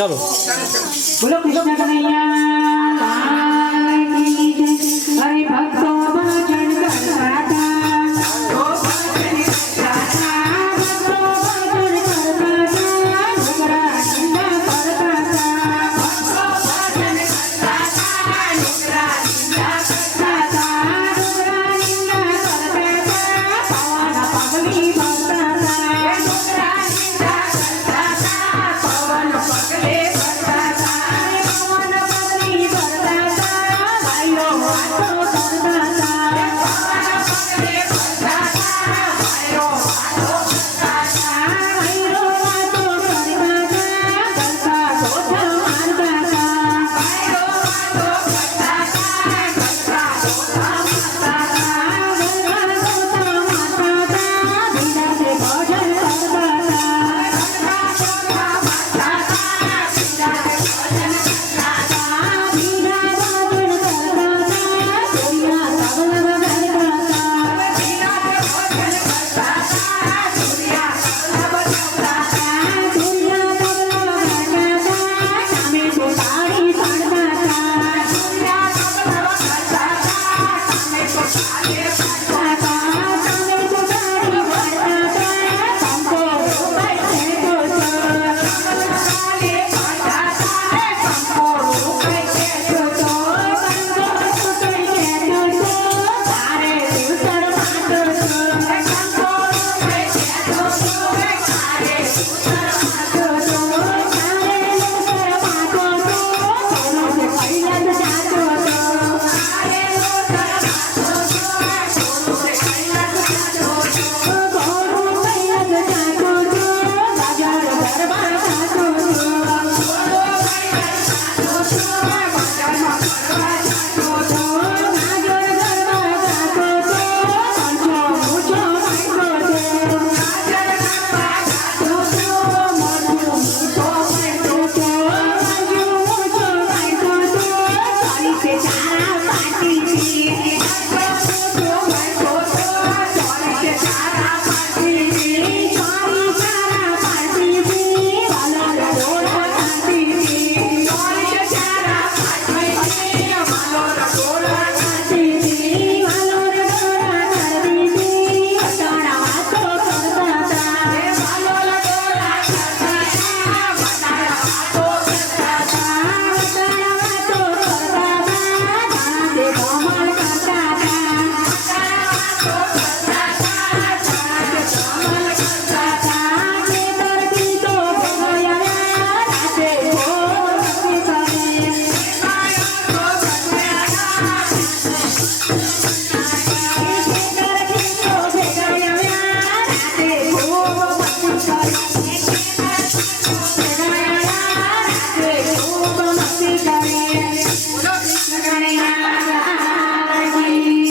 চলো হরে ভক্ত Yes. Bitch.